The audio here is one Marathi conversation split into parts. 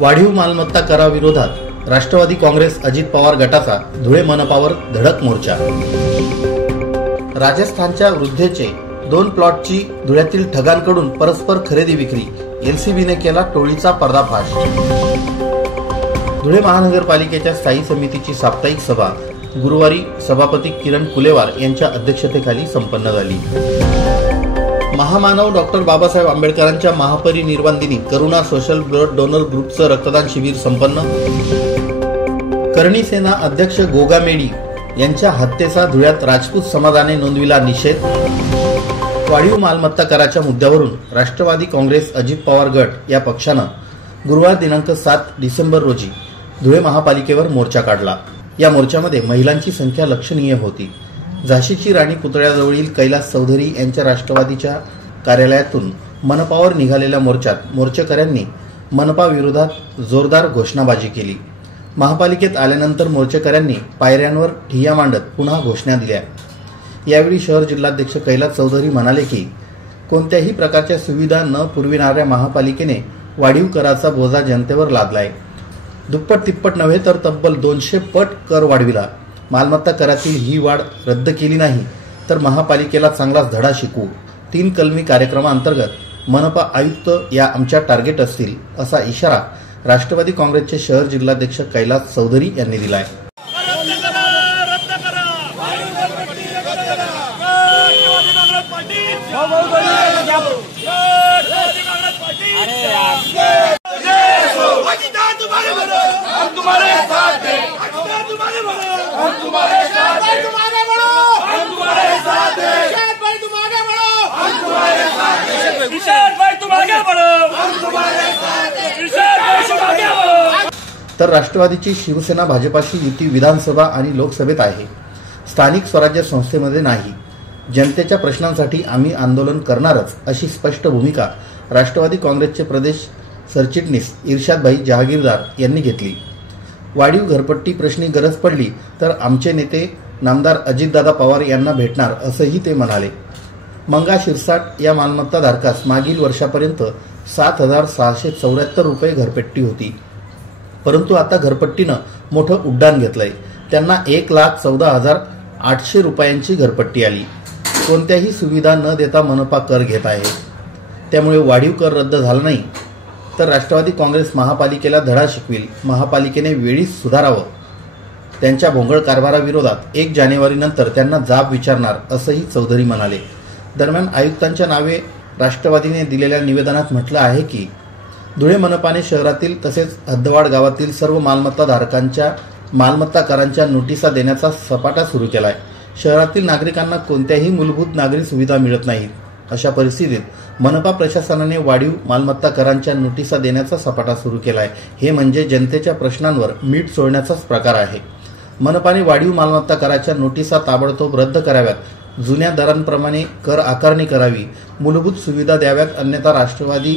वाढीव मालमत्ता कराविरोधात राष्ट्रवादी काँग्रेस अजित पवार गटाचा धुळे मनपावर धडक मोर्चा। राजस्थानच्या वृद्धेचे 2 प्लॉटची धुळ्यातील ठगांकडून परस्पर खरेदी विक्री, एलसीबीने केला टोळीचा पर्दाफाश। धुळे महानगरपालिकेच्या स्थायी समितीची साप्ताहिक सभा गुरुवारी सभापती किरण कुलेवार यांच्या अध्यक्षतेखाली संपन्न झाली। महामानव डॉक्टर बाबासाहेब आंबेडकरांच्या महापरिनिर्वाण दिनी करुणा सोशल ब्लड डोनर ग्रुपचं रक्तदान शिबिर संपन्न। करणी सेना अध्यक्ष गोगा मेडी यांच्या हत्येचा धुळ्यात राजपूत समाजाने नोंदविला निषेध। वाढीव मालमत्ता कराच्या मुद्द्यावरून राष्ट्रवादी काँग्रेस अजित पवार गट या पक्षानं गुरुवार दिनांक 7 डिसेंबर रोजी धुळे महापालिकेवर मोर्चा काढला। या मोर्चामध्ये महिलांची संख्या लक्षणीय होती। झाशीची राणी पुतळ्याजवळील कैलास चौधरी यांच्या राष्ट्रवादीच्या कार्यालयातून मनपावर निघालेल्या मोर्चात मोर्चेकऱ्यांनी मनपा विरोधात जोरदार घोषणाबाजी केली। महापालिकेत आल्यानंतर मोर्चेकऱ्यांनी पायऱ्यांवर ठिय्या मांडत पुन्हा घोषणा दिल्या। यावेळी शहर जिल्हाध्यक्ष कैलास चौधरी म्हणाले की कोणत्याही प्रकारच्या सुविधा न पुरविणाऱ्या महापालिकेने वाढीव कराचा बोजा जनतेवर लादलाय। दुप्पट तिप्पट नव्हे तर तब्बल 200 पट कर वाढविला। मालमत्ता करातील ही वाढ रद्द केली नाही तर महापालिकेला चांगलाच धडा शिकवू। 3 कलमी कार्यक्रमाअंतर्गत मनपा आयुक्त या आमच्या टार्गेट असतील, असा इशारा राष्ट्रवादी काँग्रेसचे शहर जिल्हाध्यक्ष कैलास चौधरी यांनी दिलाय। तर राष्ट्रवादीची शिवसेना भाजपाशी युती विधानसभा आणि लोकसभेत आहे, स्थानिक स्वराज्य संस्थेमध्ये नाही। जनतेच्या प्रश्नांसाठी आम्ही आंदोलन करणारच, अशी स्पष्ट भूमिका राष्ट्रवादी काँग्रेसचे प्रदेश सरचिटणीस इर्शादभाई जहागीरदार यांनी घेतली। वाढीव घरपट्टी प्रश्नी गरज पडली तर आमचे नेते नामदार अजितदादा पवार यांना भेटणार, असंही ते म्हणाले। मंगा शिरसाट या मालमत्ता धारकास मागील वर्षापर्यंत 7,674 रुपये घरपट्टी होती, परंतु आता घरपट्टीनं मोठं उड्डाण घेतलंय। त्यांना 1,14,800 रुपयांची घरपट्टी आली। कोणत्याही सुविधा न देता मनपा कर घेत आहे, त्यामुळे वाढीव कर रद्द झाला नाही तर राष्ट्रवादी काँग्रेस महापालिकेला धडा शिकविल। महापालिकेने वेळीच सुधारावं। त्यांच्या भोंगळ कारभाराविरोधात 1 जानेवारीनंतर त्यांना जाब विचारणार, असंही चौधरी म्हणाले। दरम्यान आयुक्तांच्या नावे राष्ट्रवादीने दिलेल्या निवेदनात म्हटलं आहे की धुळे मनपाने शहरातील तसेच हद्दवाड गावातील सर्व मालमत्ता धारकांच्या मालमत्ता करांच्या नोटिसा देण्याचा सपाटा सुरू केलाय। शहरातील नागरिकांना कोणत्याही मूलभूत नागरी सुविधा मिळत नाहीत। अशा परिस्थितीत मनपा प्रशासनाने वाढीव मालमत्ता करांच्या नोटिसा देण्याचा सपाटा सुरू केलाय। हे म्हणजे जनतेच्या प्रश्नांवर मीठ सोडण्याचाच प्रकार आहे। मनपाने वाढीव मालमत्ता कराच्या नोटिसा ताबडतोब रद्द कराव्यात, जुन्या दरांप्रमाणे कर आकारणी करावी, मूलभूत सुविधा द्याव्यात, अन्यथा राष्ट्रवादी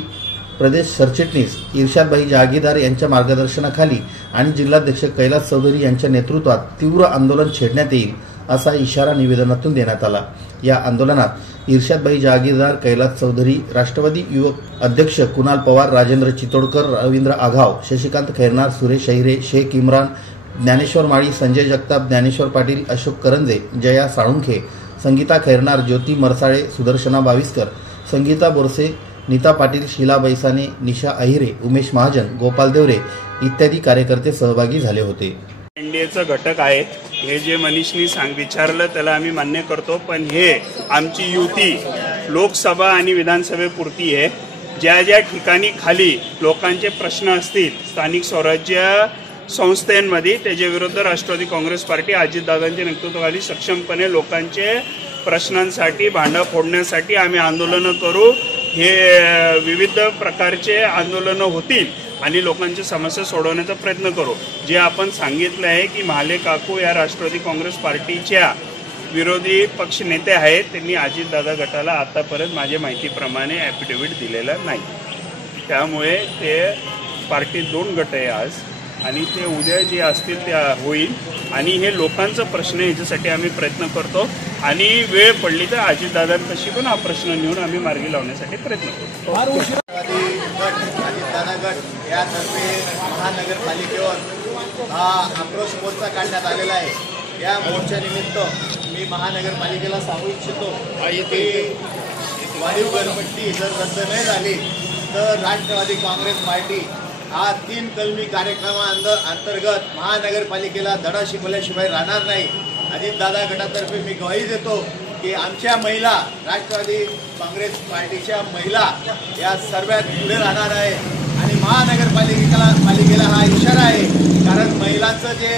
प्रदेश सरचिटणीस इर्शादभाई जहागीरदार यांच्या मार्गदर्शनाखाली आणि जिल्हाध्यक्ष कैलास चौधरी यांच्या नेतृत्वात तीव्र आंदोलन छेडण्यात येईल, असा इशारा निवेदनातून देण्यात आला। या आंदोलनात इर्शादभाई जहागीरदार, कैलास चौधरी, राष्ट्रवादी युवक अध्यक्ष कुणाल पवार, राजेंद्र चितोडकर, रवींद्र आघाव, शशिकांत खैरनार, सुरेश अहिरे, शेख इम्रान, ज्ञानेश्वर माळी, संजय जगताप, ज्ञानेश्वर पाटील, अशोक करंजे, जया साळुंखे, संगीता खैरनार, ज्योती मरसाळे, सुदर्शना बाविस्कर, संगीता बोरसे, नीता पाटील, शीला बैसाने, निशा अहिरे, उमेश महाजन, गोपाल देवरे इत्यादी कार्यकर्ते सहभागी झाले होते। एनडीएचा घटक आहे, हे जे मनीषनी विचारलं त्याला आम्ही मान्य करतो, पण हे आमची युती लोकसभा आणि विधानसभेपुरती आहे। ज्या ज्या ठिकाणी खाली लोकांचे प्रश्न असतील स्थानिक स्वराज्य संस्थांमध्ये, त्याच्या विरुद्ध राष्ट्रवादी काँग्रेस पार्टी अजितदादांच्या नेतृत्वाखाली सक्षमपणे लोकांचे प्रश्नांसाठी भांडं फोडण्यासाठी आम्ही आंदोलनं करू। हे विविध प्रकारचे आंदोलनं होतील आणि लोकांची समस्या सोडवण्याचा प्रयत्न करू। जे आपण सांगितलं आहे की महाले काकू या राष्ट्रवादी काँग्रेस पार्टीच्या विरोधी पक्ष नेते आहेत, त्यांनी अजितदादा गटाला आतापर्यंत माझ्या माहितीप्रमाणे ॲफिडेव्हिट दिलेला नाही। त्यामुळे ते पार्टी 2 गट आहे आज, आणि ते उद्या जे असतील ते होईल आणि हे लोकांचा प्रश्न आहे, याच्यासाठी आम्ही प्रयत्न करतो आणि वेळ पडली तर अजितदादांपाशी पण हा प्रश्न नेऊन आम्ही मार्गी लावण्यासाठी प्रयत्न करतो। गट यातर्फे महानगरपालिकेवर हा आक्रोश मोर्चा काढण्यात आलेला आहे। या मोर्चानिमित्त मी महानगरपालिकेला सांगू इच्छितो की वाढीव घरपट्टी जर रद्द नाही झाली तर राष्ट्रवादी काँग्रेस पार्टी हा 3 कलमी कार्यक्रमाअंतर्गत महानगरपालिकेला धडा शिकवल्याशिवाय राहणार नाही। अजितदादा गटातर्फे मी ग्वाही देतो की आमच्या महिला राष्ट्रवादी काँग्रेस पार्टीच्या महिला या सर्वात पुढे राहणार आहे आणि महानगरपालिकेला हा इशारा आहे, कारण महिलांचं जे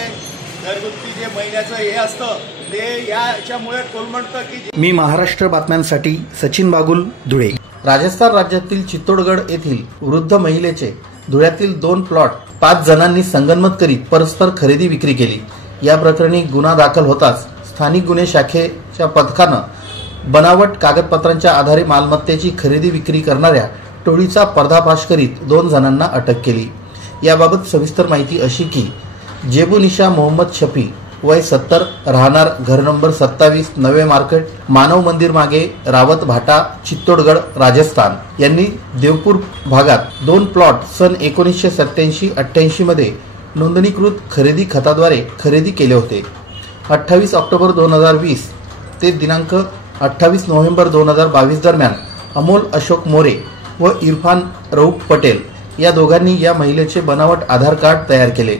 घरगुती जे महिन्याचं हे असतं ते याच्यामुळे कोलमडतं की। मी महाराष्ट्र बातम्यांसाठी सचिन बागुल, धुळे। राजस्थान राज्यातील चित्तोडगड येथील वृद्ध महिलेचे धुळ्यातील 2 प्लॉट 5 जणांनी संगनमत करीत परस्पर खरेदी विक्री केली। या प्रकरणी गुन्हा दाखल होताच स्थानिक गुन्हे शाखेच्या पथकानं बनावट कागदपत्रांच्या आधारे मालमत्तेची खरेदी विक्री करणाऱ्या टोळीचा पर्दाफाश करीत 2 जणांना अटक केली। याबाबत सविस्तर माहिती अशी की जेबुनिशा मोहम्मद शफी वय 70 राहणार घर नंबर 27 नवे मार्केट मानव मंदिर मागे रावत भाटा चित्तोडगड राजस्थान यांनी देवपूर भागात 2 प्लॉट सन 1987-88 मध्ये नोंदणीकृत खरेदी खताद्वारे खरेदी केले होते। 28 ऑक्टोबर 2020 ते दिनांक 28 नोव्हेंबर 2022 दरम्यान अमोल अशोक मोरे व इरफान रऊफ पटेल या दोघांनी या महिलेचे बनावट आधार कार्ड तयार केले।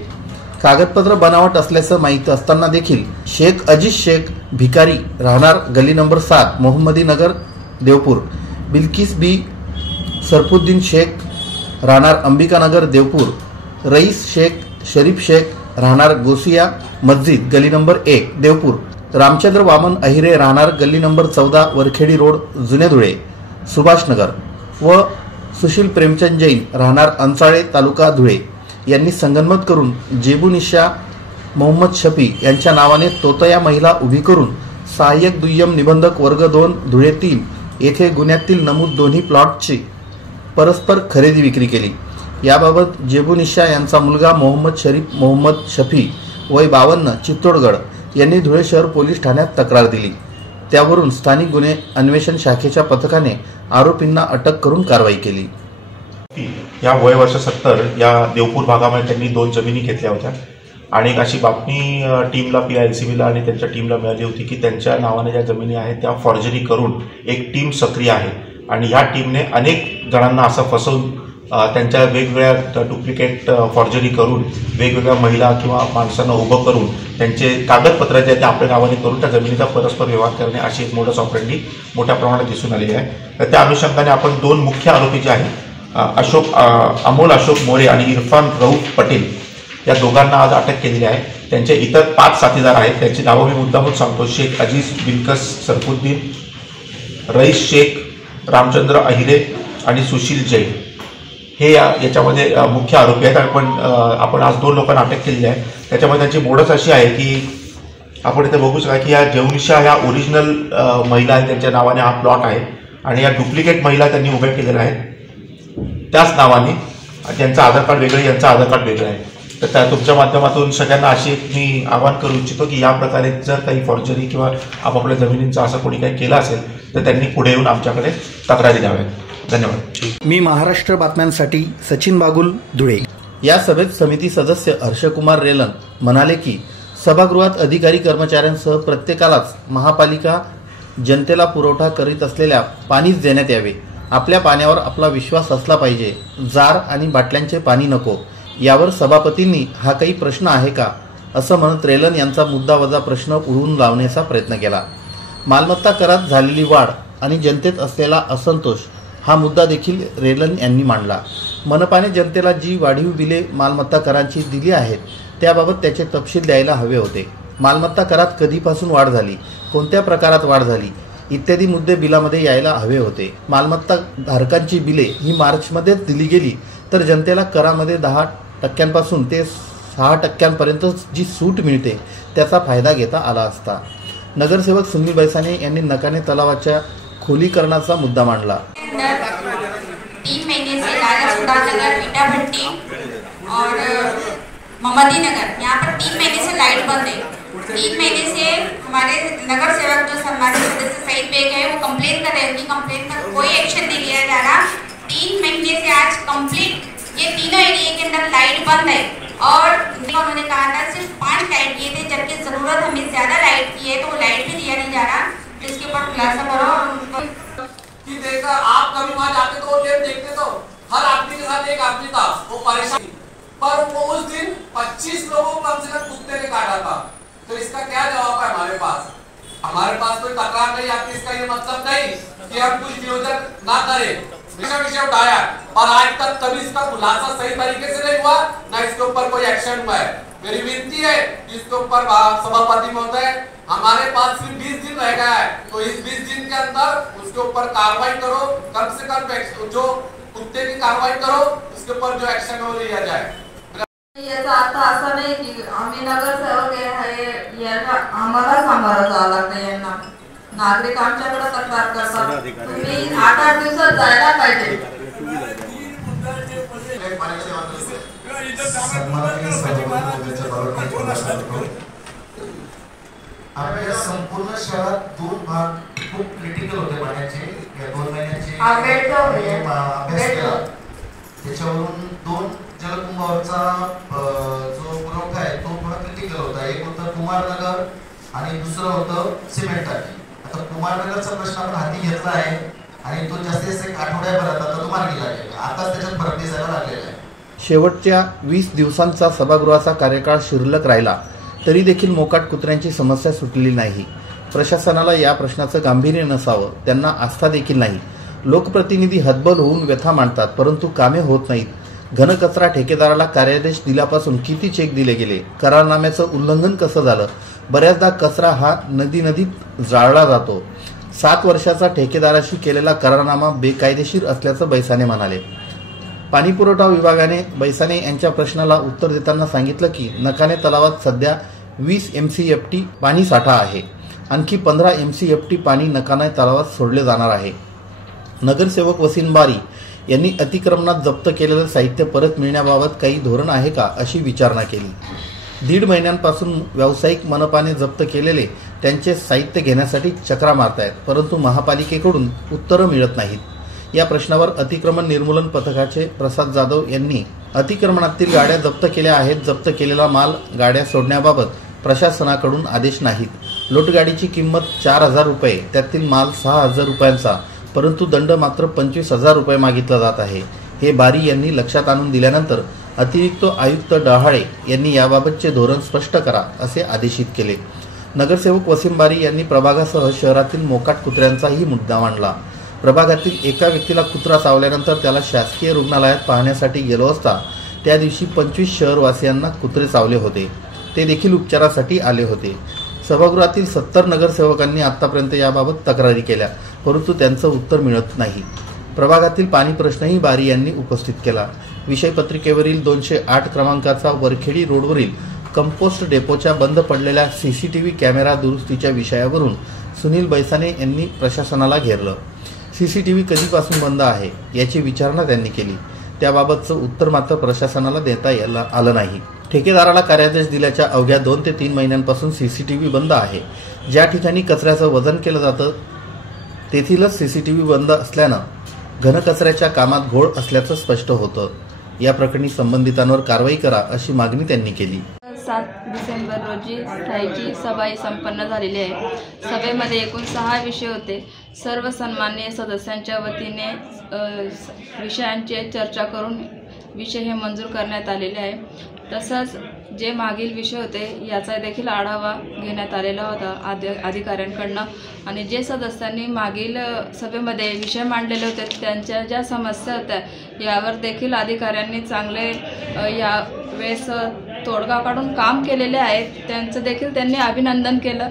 कागदपत्र बनावट असल्याचं माहिती असताना देखील शेख अजीज शेख भिकारी राहणार गली नंबर 7 मोहम्मदी नगर देवपूर, बिल्किस बी सरफुद्दीन शेख राहणार अंबिकानगर देवपूर, रईस शेख शरीफ शेख राहणार गोसिया मस्जिद गली नंबर 1 देवपूर, रामचंद्र वामन अहिरे राहणार गली नंबर 14 वरखेडी रोड जुने धुळे सुभाषनगर व सुशील प्रेमचंद जैन राहणार अंचाळे तालुका धुळे यांनी संगनमत करून जेबुनिशा मोहम्मद शफी यांच्या नावाने तोतया महिला उभी करून सहाय्यक दुय्यम निबंधक वर्ग 2 धुळे 3 येथे गुन्ह्यातील नमूद दोन्ही प्लॉटची परस्पर खरेदी विक्री केली। याबाबत जेबुनिशा यांचा मुलगा मोहम्मद शरीफ मोहम्मद शफी वय 52 चित्तोडगड यांनी धुळे शहर पोलीस ठाण्यात तक्रार दिली। त्यावरून स्थानिक गुन्हे अन्वेषण शाखेच्या पथकाने आरोपींना अटक करून कारवाई केली। या वय वर्ष 70 या देवपूर भागामध्ये त्यांनी 2 जमिनी घेतल्या होत्या आणि एक अशी बातमी टीमला PILCBला आणि त्यांच्या टीमला मिळाली होती की त्यांच्या नावाने ज्या जमिनी आहेत त्या फॉर्जरी करून एक टीम सक्रिय आहे आणि या टीमने अनेक जणांना असं फसवून त्यांच्या वेगवेगळ्या डुप्लिकेट फॉर्जरी करून वेगवेगळ्या महिला किंवा माणसांना उभं करून त्यांचे कागदपत्र जे ते आपल्या नावाने करून त्या जमिनीचा परस्पर व्यवहार करणे अशी एक मोडस ऑपरेंडी मोठ्या प्रमाणात दिसून आलेली आहे। तर त्या अनुषंगाने आपण 2 मुख्य आरोपी जे आहेत अमोल अशोक मोरे आणि इरफान रऊफ पटेल या दोघांना आज अटक केलेली आहे। त्यांचे इतर 5 साथीदार आहेत, त्यांची नावं मी मुद्दामून सांगतो। शेख अजीज बिल्कस सरफुद्दीन, रईस शेख रामचंद्र अहिरे आणि सुशील जैन हे याच्यामध्ये मुख्य आरोपी आहेत। आपण आज 2 लोकांना अटक केलेली आहे। त्याच्यामध्ये त्यांची मोडस अशी आहे की आपण इथे बघू शकता की या जेवनिशा ह्या ओरिजिनल महिला आहेत, त्यांच्या नावाने हा प्लॉट आहे आणि या डुप्लिकेट महिला त्यांनी उभ्या केलेल्या आहेत त्याच नावाने, त्यांचं आधार कार्ड वेगळं यांचं आधार कार्ड वेगळं आहे। तर त्या तुमच्या माध्यमातून सगळ्यांना अशी एक मी आवाहन करू इच्छितो की या प्रकारे जर काही फॉर्जरी किंवा आपापल्या जमिनींचं असं कोणी काही केलं असेल तर त्यांनी पुढे येऊन आमच्याकडे तक्रारी द्याव्यात। धन्यवाद। मी महाराष्ट्र बातम्यांसाठी सचिन बागुल, धुळे। या सभेत समिती सदस्य हर्षकुमार रेलन म्हणाले की सभागृहात अधिकारी कर्मचाऱ्यांसह प्रत्येकालाच महापालिका जनतेला पुरवठा करीत असलेल्या पाणीच देण्यात यावे। आपल्या पाण्यावर आपला विश्वास असला पाहिजे, जार आणि बाटल्यांचे पाणी नको। यावर सभापतींनी हा काही प्रश्न आहे का असं म्हणत रेलन यांचा मुद्दावजा प्रश्न उडवून लावण्याचा प्रयत्न केला। मालमत्ता करात झालेली वाढ आणि जनतेत असलेला असंतोष हा मुद्दा देखील रेलन यांनी मांडला। मनपाने जनतेला जी वाढीव बिले मालमत्ता करांची दिली आहेत त्याबाबत त्याचे तपशील द्यायला हवे होते। मालमत्ता करात कधीपासून वाढ झाली, कोणत्या प्रकारात वाढ झाली इत्यादी मुद्दे बिलामध्ये यायला हवे होते। मालमत्ता धारकांची बिले ही मार्चमध्येच दिली गेली तर जनतेला करामध्ये 10% ते 6% जी सूट मिळते त्याचा फायदा घेता आला असता। नगरसेवक सुनील बैसाने यांनी नकाने तलावाच्या खोलीकरणाचा मुद्दा मांडला। 3 महीने से लाला सुधानगर ईटा भट्टी और मोहम्मदी नगर यहाँ पर 3 महीने से लाइट बंद है। 3 महीने से हमारे नगर सेवक जो हमारे सदस्य सईद बेग है वो कंप्लेन कर रहे हैं, उनकी कंप्लेन का कोई एक्शन नहीं लिया जा रहा। 3 महीने से आज कंप्लीट ये तीनों एरिया के अंदर लाइट बंद है और उन्होंने कहा था सिर्फ 5 लाइट दिए थे, जबकि जरूरत हमें ज्यादा लाइट की है, तो वो लाइट भी दिया नहीं जा रहा। तो इसके ऊपर खुलासा करो कि देखा आप कभी वहाँ जाते तो वो देखते तो हर आदमी के साथ एक आदमी था, वो परेशान, पर वो उस दिन 25 लोगों को कम से कम कुत्ते ने काटा था। तो इसका क्या जवाब है हमारे पास? हमारे पास कोई तकरार नहीं आती, इसका ये मतलब नहीं कि हम कुछ नियोजन ना करें। विषय उठाया और आज तक कभी इसका खुलासा सही तरीके से नहीं हुआ, ना इसके ऊपर कोई एक्शन हुआ है। मेरी विनती है कि इसके ऊपर सभापति महोदय, हमारे पास सिर्फ 20 दिन रह गया है, तो इस 20 दिन के अंदर उसके ऊपर कार्रवाई करो, कम से कम जो कुत्ते की कार्रवाई करो, उसके ऊपर जो एक्शन हो लिया जाए। याचा अर्थ असा नाही की आम्ही नगरसेवक आहे, यांना आम्हाला सामोरं जावं लागतं। यांना नागरिक आमच्याकडे तक्रार करतात, तुम्ही 8-8 दिवसात जायला पाहिजे। आपल्या संपूर्ण शहरात 2 भाग खूप क्रिटिकल होते पाण्याचे, या 2 महिन्याचे अभ्यास केला, त्याच्यावरून 2 जलकुंभावरचा जो पुरवठा आहे तो थोडा क्रिटिकल होता। एक होतं कुमारनगर आणि दुसरं होतं सिमेंट टाकी। आता कुमारनगरचा प्रश्न आपण हाती घेतला आहे आणि तो जास्तीत एक आठवड्याभरात आता तो मार्गी लागेल, आताच त्याच्यात फरक दिसायला लागलेला आहे। शेवटच्या 20 दिवसांचा सभागृहाचा कार्यकाळ शिल्लक राहिला तरी देखील मोकाट कुत्र्यांची समस्या सुटलेली नाही। प्रशासनाला या प्रश्नाचं गांभीर्य नसावं, त्यांना आस्था देखील नाही। लोकप्रतिनिधी हतबल होऊन व्यथा मांडतात, परंतु कामे होत नाहीत। घनकचरा ठेकेदाराला कार्यादेश दिल्यापासून किती चेक दिले गेले, करारनाम्याचं उल्लंघन कसं झालं, बऱ्याचदा कचरा हा नदीत जाळला जातो। 7 वर्षाचा ठेकेदाराशी केलेला करारनामा बेकायदेशीर असल्याचं बैसाने म्हणाले। पाणीपुरवठा विभागाने बैसाने यांच्या प्रश्नाला उत्तर देताना सांगितलं की नकाने तलावात सध्या 20 MCFT पाणी साठा आहे, आणखी 15 MCFT पाणी नकाने तलावात सोडले जाणार आहे। नगरसेवक वसीम बारी यांनी अतिक्रमणात जप्त केलेलं साहित्य परत मिळण्याबाबत काही धोरण आहे का अशी विचारणा केली। 1.5 महिन्यांपासून व्यावसायिक मनपाने जप्त केलेले त्यांचे साहित्य घेण्यासाठी चक्रा मारतायत, परंतु महापालिकेकडून उत्तरं मिळत नाहीत। या प्रश्नावर अतिक्रमण निर्मूलन पथकाचे प्रसाद जाधव यांनी अतिक्रमणातील गाड्या जप्त केल्या आहेत, जप्त केलेला माल गाड्या सोडण्याबाबत प्रशासनाकडून आदेश नाहीत। लोटगाडीची किंमत 4,000 रुपये, त्यातील माल 6,000 रुपयांचा, परंतु दंड मात्र 25,000 रुपये मागितला जात आहे। हे बारी यांनी लक्षात आणून दिल्यानंतर अतिरिक्त आयुक्त डहाळे यांनी याबाबतचे धोरण स्पष्ट करा असे आदेशित केले। नगरसेवक वसीम बारी यांनी प्रभागासह शहरातील मोकाट कुत्र्यांचाही मुद्दा मांडला। प्रभागातील एका व्यक्तीला कुत्रा चावल्यानंतर त्याला शासकीय रुग्णालयात पाहण्यासाठी गेलो असता त्या दिवशी 25 शहरवासियांना कुत्रे चावले होते, ते देखील उपचारासाठी आले होते। सभागृहातील 70 नगरसेवकांनी आतापर्यंत याबाबत तक्रारी केल्या, परंतु त्यांचं उत्तर मिळत नाही। प्रभागातील पाणी प्रश्नही बारी यांनी उपस्थित केला। विषय पत्रिकेवरील 208 क्रमांकाचा वरखेडी रोडवरील कंपोस्ट डेपोच्या बंद पडलेल्या CCTV कॅमेरा दुरुस्तीच्या विषयावरून सुनील बैसाने यांनी प्रशासनाला घेरलं। CCTV कधीपासून बंद आहे याची विचारणा त्यांनी केली, त्याबाबतचं उत्तर मात्र प्रशासनाला देता आलं नाही। ठेकेदाराला कार्यादेश दिल्याच्या अवघ्या 2 ते 3 महिन्यांपासून CCTV बंद आहे। ज्या ठिकाणी कचऱ्याचं वजन केलं जातं तेथीलच CCTV बंद असल्यानं घनकचऱ्याच्या कामात घोळ असल्याचं स्पष्ट होतं। या प्रकरणी संबंधितांवर कारवाई करा अशी मागणी त्यांनी केली। 7 डिसेंबर रोजी स्थायीची सभा संपन्न झालेली आहे। सभेमध्ये एकूण 6 विषय होते। सर्व सन्माननीय सदस्यांच्या वतीने विषयांची चर्चा करून विषय हे मंजूर करण्यात आलेले आहे। तसंच जे मागील विषय होते याचा देखील आढावा घेण्यात आलेला होता अधिकाऱ्यांकडनं, आणि जे सदस्यांनी मागील सभेमध्ये विषय मांडलेले होते त्यांच्या ज्या समस्या होत्या यावर देखील अधिकाऱ्यांनी चांगले या वेळेस तोडगा काढून काम केलेले आहे, त्यांचं देखील त्यांनी अभिनंदन केलं।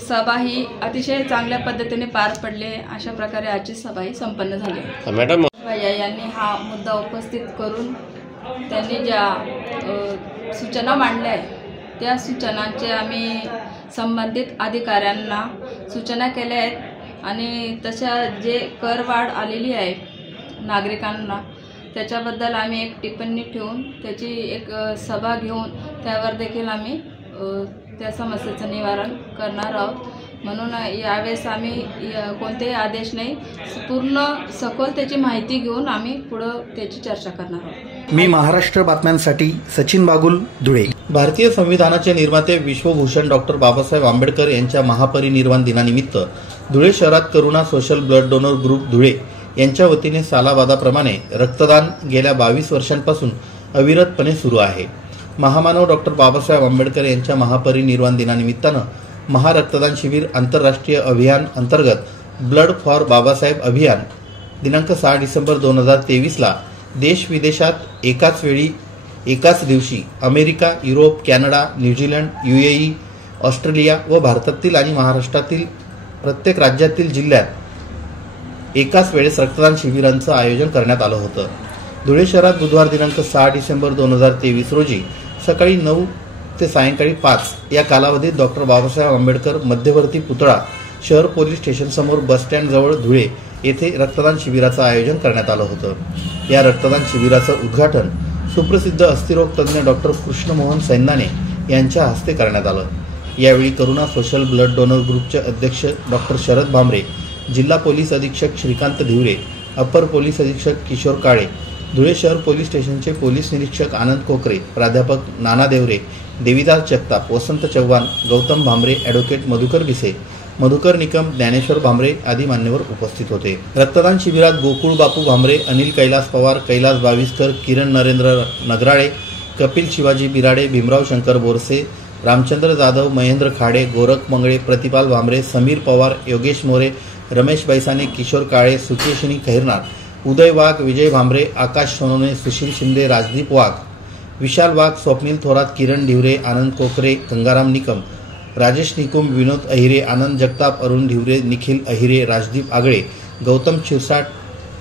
सभा ही अतिशय चांगल्या पद्धतीने पार पडली आहे। अशा प्रकारे आजची सभा ही संपन्न झाली। मॅडम यांनी हा मुद्दा उपस्थित करून त्यांनी ज्या सूचना मांडल्या आहेत त्या सूचनांचे आम्ही संबंधित अधिकाऱ्यांना सूचना केल्या आहेत, आणि तशा जे करवाढ आलेली आहे नागरिकांना त्याच्याबद्दल आम्ही एक टिप्पणी ठेवून त्याची एक सभा घेऊन त्यावर देखील आम्ही त्या समस्येचं निवारण करणार आहोत। म्हणून यावेळेस आम्ही कोणतेही आदेश नाही, पूर्ण सखोल त्याची माहिती घेऊन आम्ही पुढं त्याची चर्चा करणार आहोत. मी महाराष्ट्र बातम्यांसाठी सचिन बागुल, धुळे. भारतीय संविधानाचे निर्माते विश्वभूषण डॉक्टर बाबासाहेब आंबेडकर यांच्या महापरिनिर्वाण दिनानिमित्त धुळे शहरात Karuna social blood donor group Dhule यांच्या वतीने सालाबादाप्रमाणे रक्तदान गेल्या 22 वर्षांपासून अविरतपणे सुरू आहे. महामानव डॉक्टर बाबासाहेब आंबेडकर यांच्या महापरिनिर्वाण दिनानिमित्तानं महारक्तदान शिबिर आंतरराष्ट्रीय अभियान अंतर्गत ब्लड फॉर बाबासाहेब अभियान दिनांक 6 डिसेंबर 2023ला देश विदेशात एकाच वेळी एकाच दिवशी America, Europe, Canada, New Zealand, UAE, Australia व भारतातील आणि महाराष्ट्रातील प्रत्येक राज्यातील जिल्ह्यात एकाच वेळेस रक्तदान शिबिरांचं आयोजन करण्यात आलं होतं. धुळे शहरात बुधवार दिनांक 6 डिसेंबर 2023 रोजी सकाळी 9 ते सायंकाळी 5 या कालावधीत डॉक्टर बाबासाहेब आंबेडकर मध्यवर्ती पुतळा शहर पोलीस स्टेशनसमोर बसस्टँडजवळ धुळे येथे रक्तदान शिबिराचं आयोजन करण्यात आलं होतं. या रक्तदान शिबिराचं उद्घाटन सुप्रसिद्ध अस्थिरोग तज्ज्ञ डॉक्टर कृष्णमोहन सैंदाने यांच्या हस्ते करण्यात आलं. यावेळी करुणा सोशल ब्लड डोनर ग्रुपचे अध्यक्ष डॉक्टर शरद भामरे, जिल्हा पोलीस अधीक्षक श्रीकांत धिवरे, अपर पोलीस अधीक्षक किशोर काळे, धुळे शहर पोलीस स्टेशनचे पोलीस निरीक्षक आनंद कोकरे, प्राध्यापक नाना देवरे, देवीदास जगताप, वसंत चव्हाण, गौतम भामरे, ॲडव्होकेट मधुकर भिसे, मधुकर निकम, ज्ञानेश्वर भामरे आदी मान्यवर उपस्थित होते. रक्तदान शिबिरात गोकुळ बापू भामरे, अनिल कैलास पवार, कैलास बाविस्कर, किरण नरेंद्र नगराळे, कपिल शिवाजी बिराडे, भीमराव शंकर बोरसे, रामचंद्र जाधव, महेंद्र खाडे, गोरख मंगळे, प्रतिपाल भामरे, समीर पवार, योगेश मोरे, रमेश बैसाने, किशोर काळे, सुकेशिनी खैरनार, उदय वाघ, विजय भामरे, आकाश सोनोने, सुशील शिंदे, राजदीप वाघ, विशाल वाघ, स्वप्नील थोरात, किरण ढिवरे, आनंद कोकरे, गंगाराम निकम, राजेश निकुम, विनोद अहिरे, आनंद जगताप, अरुण ढिवरे, निखिल अहिरे, राजदीप आगळे, गौतम शिरसाट,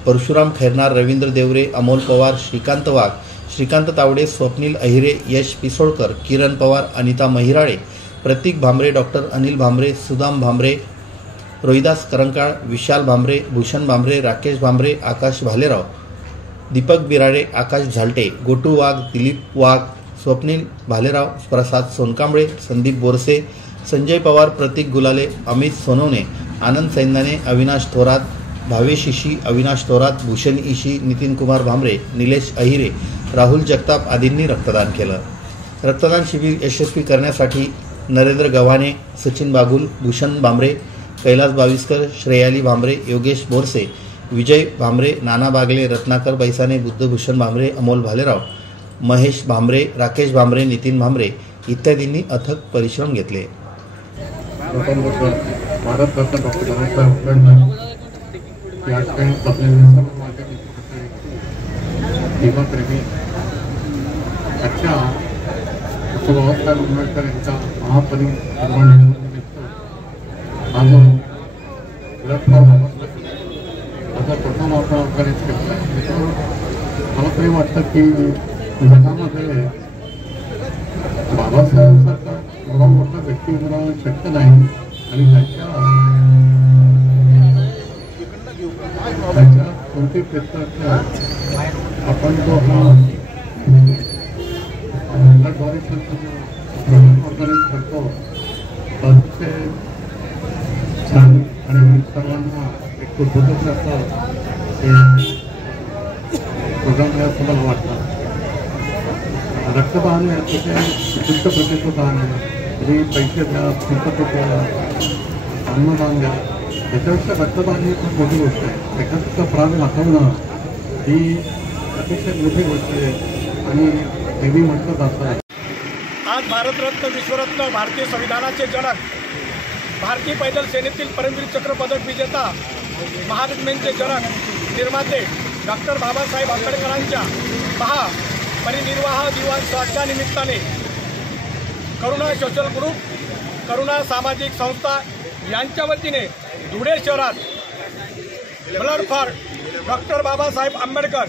परशुराम खैरनार, रवींद्र देवरे, अमोल पवार, श्रीकांत वाघ, श्रीकांत तावडे, स्वप्नील अहिरे, यश पिसोळकर, किरण पवार, अनिता महिराळे, प्रतीक भामरे, डॉक्टर अनिल भामरे, सुदाम भामरे, रोहिदास करंकाळ, विशाल भामरे, भूषण भामरे, राकेश भामरे, आकाश भालेराव, दीपक बिराडे, आकाश झालटे, गोटू वाघ, दिलीप वाघ, स्वप्नील भालेराव, प्रसाद सोनकांबळे, संदीप बोरसे, संजय पवार, प्रतीक गुलाले, अमित सोनवणे, आनंद सैंदाने, अविनाश थोरात, भावेश इशी, अविनाश थोरात, भूषण इशी, नितीन कुमार भामरे, निलेश अहिरे, राहुल जगताप आदींनी रक्तदान केलं. रक्तदान शिबिर यशस्वी करण्यासाठी नरेंद्र गव्हाणे, सचिन बागुल, भूषण भामरे, कैलास बाविस्कर, श्रेयाली भामरे, योगेश बोरसे, विजय भामरे, नाना बागले, रत्नाकर बैसाने, बुद्धभूषण भामरे, अमोल भालेराव, महेश भामरे, राकेश भामरे, नितीन भामरे इत्यादींनी अथक परिश्रम घेतले. भारतरत्न डॉक्टर बाबासाहेब आंबेडकर या ठिकाणी भीमाप्रेमी अच्छा डॉक्टर बाबासाहेब आंबेडकर यांच्या महापरिनिर्वाणानिमित्त आज आता प्रथम आपण ऑर्गनाईज केलं आहे. मला तरी वाटतं की जगामध्ये बाबासाहेबांसारखा एवढा मोठा व्यक्ती होणं शक्य नाही आणि त्यांच्या कोणत्याही क्षेत्रात आपण जो हा ब्लड डोनेशन ऑर्गनाईज करतो ते छान आणि सर्वांना एक कृतज्ञता प्रोग्राम आहे असं मला वाटतं. रक्तदान हे अतिशय विशिष्ट प्रकारचं दान आहे. तुम्ही पैसे द्या, पुस्तकं द्या, अन्नदान द्या, त्याच्यापेक्षा रक्तदान ही खूप मोठी गोष्ट आहे. एखाद्याचा प्राण वाचवणं ही अतिशय मोठी गोष्ट आहे आणि नेहमी म्हटलं जातं. आज भारतरत्न, विश्वरत्न, भारतीय संविधानाचे जनक, भारतीय पैदल सेनेतील परमवीर चक्र पदक विजेता, महाघटनेचे जनक, निर्माते डॉक्टर बाबासाहेब आंबेडकरांच्या महापरिनिर्वाह दिवसाच्या निमित्ताने करुणा सोशल ग्रुप, करुणा सामाजिक संस्था यांच्या वतीने धुळे शहरात blood for doctor Babasaheb Ambedkar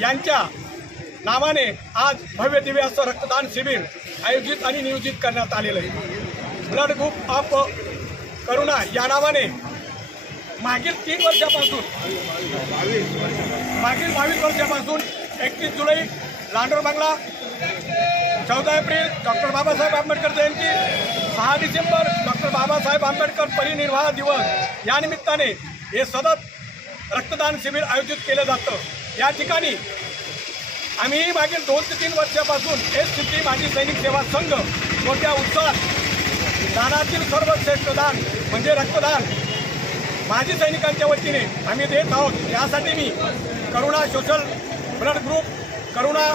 यांच्या नावाने आज भव्य दिव्य असं रक्तदान शिबिर आयोजित आणि नियोजित करण्यात आलेलं आहे. ब्लड ग्रुप ऑफ करुणा या नावाने मागील 3 वर्षापासून मागील 22 वर्षापासून 31 जुलै लांडोर बांगला, 14 एप्रिल डॉक्टर बाबासाहेब आंबेडकर जयंती, 6 डिसेंबर डॉक्टर बाबासाहेब आंबेडकर परिनिर्वाण दिवस या निमित्ताने हे सतत रक्तदान शिबिर आयोजित केलं जातं। या ठिकाणी आम्ही मागील 2 ते 3 वर्षापासून SCP माजी सैनिक सेवा संघ मोठ्या उत्साहात दानातील सर्वश्रेष्ठ दान म्हणजे रक्तदान माजी सैनिकांच्या वतीने आम्ही देत आहोत। यासाठी मी करुणा सोशल ब्लड ग्रुप, करुणा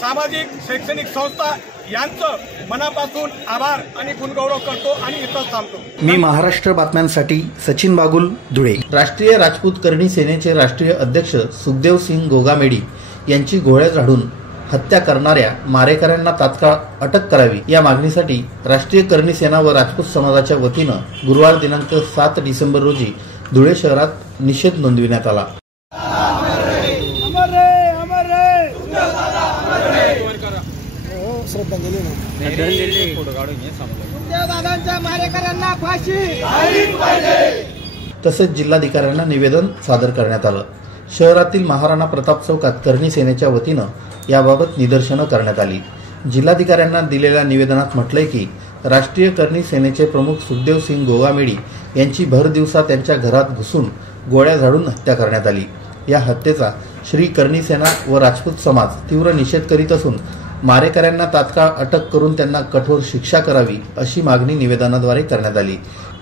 सामाजिक शैक्षणिक संस्था यांचं मनापासून आभार आणि गुणगौरव करतो आणि इथंच थांबतो। मी महाराष्ट्र बातम्यांसाठी सचिन बागुल, धुळे। राष्ट्रीय राजपूत करणी सेनेचे राष्ट्रीय अध्यक्ष सुखदेव सिंग गोगामेडी यांची गोळ्या झाडून हत्या करणाऱ्या मारेकऱ्यांना तात्काळ अटक करावी या मागणीसाठी राष्ट्रीय करणी सेना व राजपूत समाजाच्या वतीनं गुरुवार दिनांक 7 डिसेंबर रोजी धुळे शहरात निषेध नोंदविण्यात आला। तसेच जिल्हाधिकाऱ्यांना निवेदन सादर करण्यात आलं। शहरातील महाराणा प्रताप चौकात करणी सेनेच्या वतीनं याबाबत निदर्शनं करण्यात आली। जिल्हाधिकाऱ्यांना दिलेल्या निवेदनात म्हटलंय की राष्ट्रीय करणी सेनेचे प्रमुख सुखदेव सिंग गोगामेडी यांची भर दिवसा त्यांच्या घरात घुसून गोळ्या झाडून हत्या करण्यात आली। या हत्येचा श्री करणी सेना व राजपूत समाज तीव्र निषेध करीत असून मारेकऱ्यांना तात्काळ अटक करून त्यांना कठोर शिक्षा करावी अशी मागणी निवेदनाद्वारे करण्यात आली।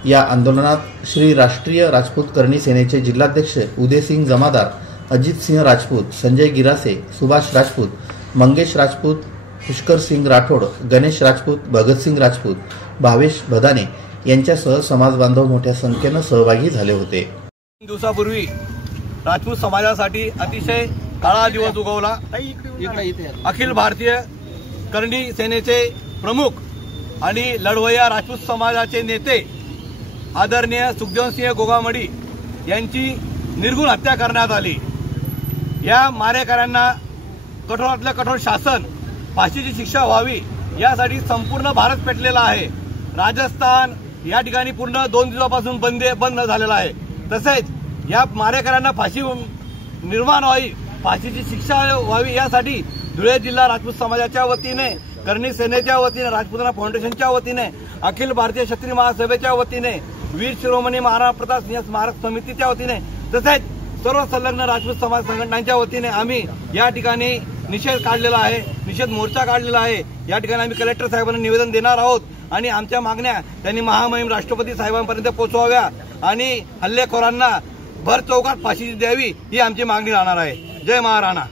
या आंदोलनात श्री राष्ट्रीय राजपूत करणी सेनेचे जिल्हाध्यक्ष उदयसिंग जमादार, अजित सिंह राजपूत, संजय गिरासे, सुभाष राजपूत, मंगेश राजपूत, पुष्कर सिंग राठोड, गणेश राजपूत, भगतसिंग राजपूत, भावेश भदाने यांच्यासह समाज बांधव मोठ्या संख्येनं सहभागी झाले होते। 3 दिवसापूर्वी राजपूत समाजासाठी अतिशय काळा दिवस उगवला। अखिल भारतीय करणी सेनेचे प्रमुख आणि लढवय्या राजपूत समाजाचे नेते आदरणीय सुखदेवसिंह गोगामेडी यांची निर्घृण हत्या करण्यात आली। या मारेकऱ्यांना कठोरातल्या कठोर शासन फाशीची शिक्षा व्हावी यासाठी संपूर्ण भारत पेटलेला आहे। राजस्थान या ठिकाणी पूर्ण 2 दिवसापासून बंद झालेला आहे। तसेच या मारेकऱ्यांना फाशी निर्माण व्हावी, फाशीची शिक्षा व्हावी यासाठी धुळे जिल्हा राजपूत समाजाच्या वतीने, करणी सेनेच्या वतीने, राजपुताना फाउंडेशनच्या वतीने, अखिल भारतीय क्षत्रिय महासभेच्या वतीने, वीर शिरोमणी महाराणा प्रताप सिंह स्मारक समितीच्या वतीने तसेच सर्व संलग्न राजपूत समाज संघटनांच्या वतीने आम्ही या ठिकाणी निषेध काढलेला आहे, निषेध मोर्चा काढलेला आहे। या ठिकाणी आम्ही कलेक्टर साहेबांना निवेदन देणार आहोत आणि आमच्या मागण्या त्यांनी महामहिम राष्ट्रपती साहेबांपर्यंत पोहोचवाव्या आणि हल्लेखोरांना भर चौकात फाशी द्यावी ही आमची मागणी राहणार आहे। जय महाराणा।